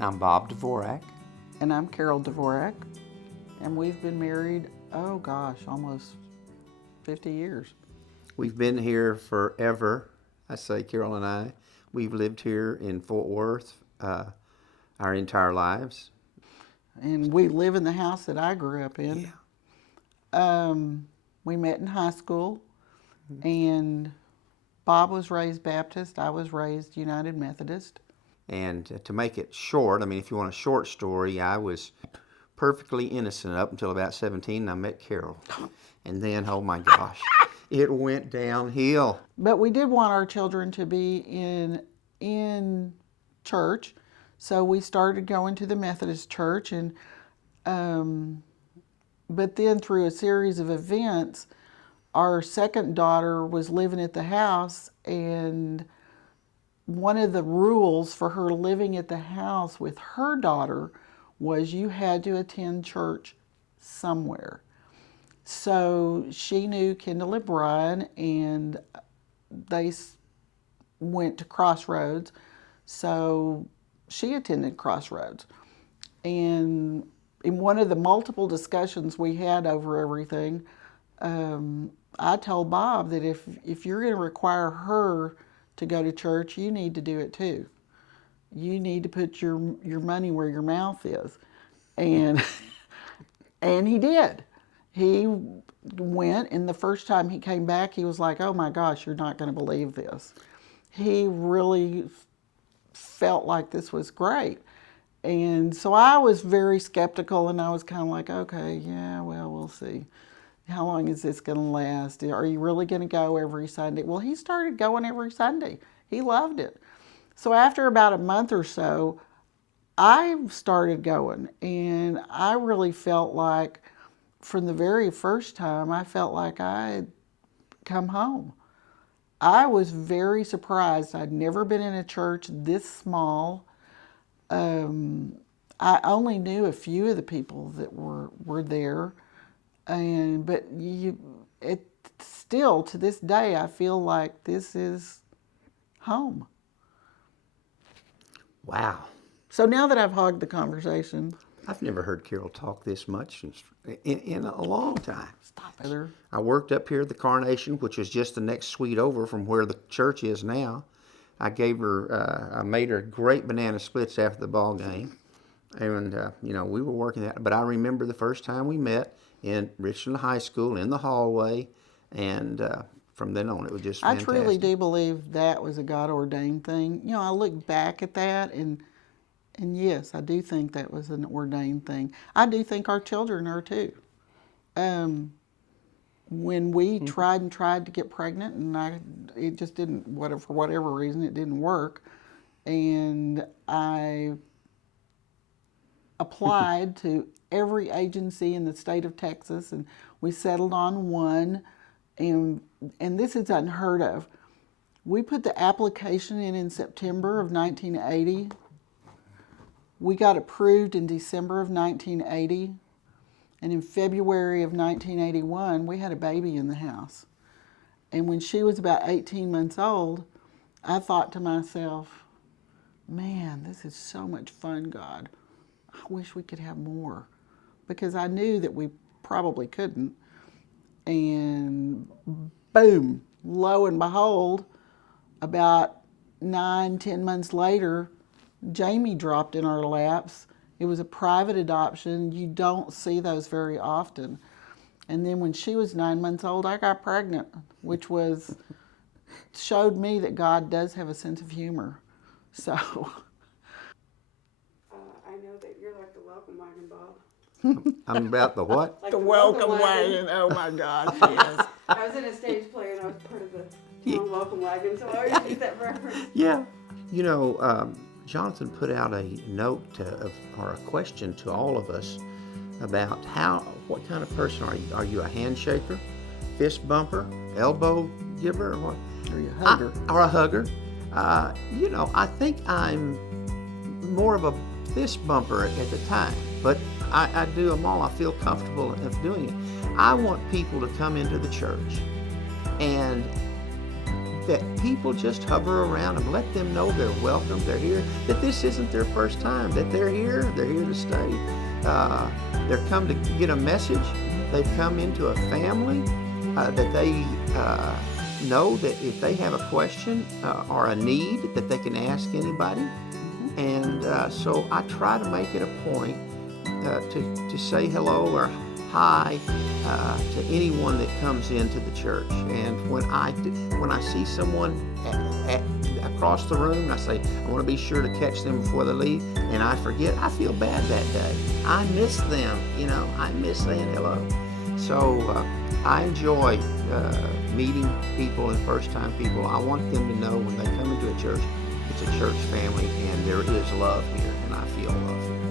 I'm Bob Dvorak. And I'm Carol Dvorak. And we've been married, almost 50 years. We've been here forever. I say Carol and I. We've lived here in Fort Worth our entire lives. And we live in the house that I grew up in. Yeah. We met in high school, and Bob was raised Baptist. I was raised United Methodist. And to make it short, if you want a short story, I was perfectly innocent up until about 17, and I met Carol. And then, oh my gosh, it went downhill. But we did want our children to be in church, so we started going to the Methodist church. And but then through a series of events, our second daughter was living at the house, and one of the rules for her living at the house with her daughter was you had to attend church somewhere. So she knew Kendall and Brian, and they went to CrossRoads. So she attended CrossRoads. And in one of the multiple discussions we had over everything, I told Bob that if you're going to require her to go to church, you need to do it too. You need to put your money where your mouth is. And and he did. He went, and the first time he came back, he was like, oh my gosh, you're not going to believe this. He really felt like this was great. And so I was very skeptical, and I was kind of like, okay, yeah, well, we'll see. How long is this going to last? Are you really going to go every Sunday? Well, he started going every Sunday. He loved it. So after about a month or so, I started going, and I really felt like, from the very first time, I felt like I had come home. I was very surprised. I'd never been in a church this small. I only knew a few of the people that were there. But still, to this day, I feel like this is home. Wow. So now that I've hogged the conversation. I've never heard Carol talk this much in a long time. Stop it. I worked up here at the Carnation, which was just the next suite over from where the church is now. I made her great banana splits after the ball game. And, we were working that. But I remember the first time we met in Richland High School in the hallway, and from then on it was just fantastic. I truly do believe that was a God-ordained thing. I look back at that, and yes, I do think that was an ordained thing. I do think our children are too. When we tried to get pregnant, and it just didn't, for whatever reason, it didn't work, and I applied to every agency in the state of Texas, and we settled on one, and this is unheard of. We put the application in September of 1980. We got approved in December of 1980, and in February of 1981, we had a baby in the house. And when she was about 18 months old, I thought to myself, man, this is so much fun, God. I wish we could have more, because I knew that we probably couldn't. And boom, lo and behold, about 9-10 months later, Jamie dropped in our laps. It was a private adoption. You don't see those very often. And then when she was 9 months old, I got pregnant, which showed me that God does have a sense of humor. So I know that you're like the welcome wagon, Bob. I'm about the what? Like the welcome wagon. Oh my gosh, yes. I was in a stage play, and I was part of the welcome wagon, so I always use that reference. Yeah. Jonathan put out a note or a question to all of us about what kind of person are you? Are you a handshaker, fist bumper, elbow giver, or what? Are you a hugger? Or a hugger? I think I'm more of a fist bumper at the time, but I do them all. I feel comfortable of doing it. I want people to come into the church and that people just hover around and let them know they're welcome, they're here, that this isn't their first time, that they're here to stay. They're come to get a message. They've come into a family that they know that if they have a question or a need, that they can ask anybody. And so I try to make it a point to say hello or hi to anyone that comes into the church. And when I see someone across the room, and I say, I want to be sure to catch them before they leave, and I forget, I feel bad that day. I miss them, I miss saying hello. So I enjoy meeting people and first-time people. I want them to know when they come into a church, it's a church family, and there is love here, and I feel love here.